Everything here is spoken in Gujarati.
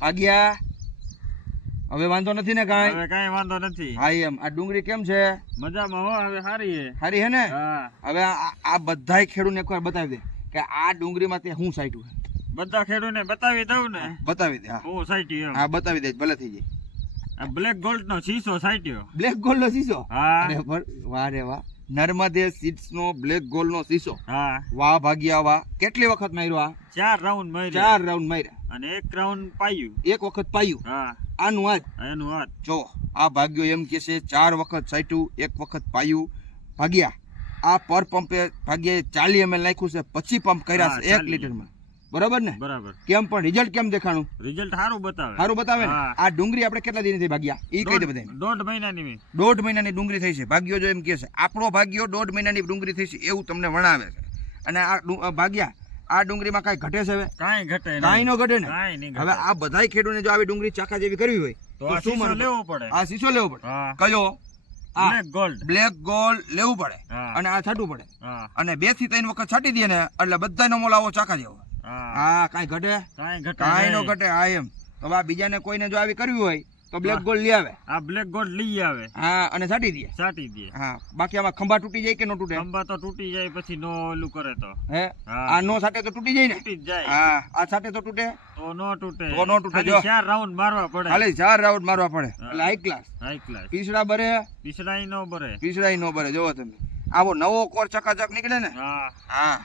ભાગ્યા હવે વાંધો નથી ને કાંઈ? હવે કાંઈ વાંધો નથી. હા એમ. આ ડુંગળી કેમ છે? મજામાં હો હવે સારી છે સારી હે ને? હા. હવે આ બધાય ખેડૂતને એકવાર બતાવી દે કે આ ડુંગળીમાં તે હું સાઈટું બધા ખેડૂતને બતાવી દઉં ને? બતાવી દે હા. ઓ સાઈટી હા બતાવી દે ભલે થઈ જાય. આ બ્લેક ગોલ્ડ નો શીશો સાઈટ્યો બ્લેક ગોલ્ડ નો શીશો? હા. અરે વાહ રે વાહ. નર્મદે સીડ્સ નો બ્લેક ગોલ્ડ નો શીશો. હા. વાહ ભાગ્યા વાહ. કેટલી વખત માર્યો આ? ચાર રાઉન્ડ માર્યા. ચાર રાઉન્ડ માર્યા. અને એક રાઉન્ડ પાયું. એક વખત પાયું. હા. આનું આજ. એનું આજ. જો આ ભાગ્યો એમ કે છે ચાર વખત સાઈટું એક વખત પાયું ભાગ્યા. આ પર પંપે ભાગ્યે ચાલી એમએલ નાખ્યું છે પછી પંપ કર્યા છે એક લીટરમાં. બરાબર ને? બરાબર. કેમ પણ રિઝલ્ટ કેમ દેખાણું? રિઝલ્ટ સારું બતાવે. સારું બતાવે ને? આ ડુંગળી આપણે કેટલા દિનથી ભાગ્યા? એ કહી દે દોઢ- દોઢ મહિનાની દોઢ મહિનાની ડુંગળી થઈ છે. ભાગ્યો જો એમ કે છે. આપણો ભાગ્યો દોઢ મહિનાની ડુંગળી થઈ છે એવું તમને વણાવે છે. અને આ ભાગ્યા. આ ડુંગળીમાં કાંઈ ઘટે છે હવે? કાંઈ ઘટે. કાંઈ નો ઘટે ને? હવે આ બધાય ખેડૂતને જો આવી ડુંગળી ચાકા જેવી કરવી હોય તો શું લેવો પડે. આ શીશો લેવો પડે. કયો? આ બ્લેક ગોલ્ડ. બ્લેક ગોલ્ડ લેવું પડે. અને આ છાંટવું પડે. અને બેથી ત્રણ વખત છાંટી દે ને એટલે બધાનો મોલ ચાકા જેવો. હા. કાંઈ ઘટે? કાંઈ નો ઘટે હા એમ. હવે આ બીજાને કોઈને જો આવી કરવી હોય તો બ્લેક ગોલ્ડ લઈ આવે? હા બ્લેક ગોલ્ડ લઈ આવે. હા અને સાટી દે? સાટી દે. હા બાકી આમાં ખંભા તૂટી જાય કે નો તૂટે? ખંભા તો તૂટી જાય પછી નો ઓલું કરે તો. હે? આ નો સાટે તો તૂટી જાય ને? તૂટી જાય. હા આ સાટે તો તૂટે? તો નો તૂટે. તો નો તૂટે, જો. ચાર રાઉન્ડ મારવા પડે. ખાલી ચાર રાઉન્ડ મારવા પડે. એટલે હાઈ ક્લાસ હાઈ ક્લાસ પીસડા બરે? પીસડાઈ નો બરે. પીસડાઈ નો બરે. જોવો તમે. આવો નવો કોર ચકાચક નીકળે ને? હા. હા.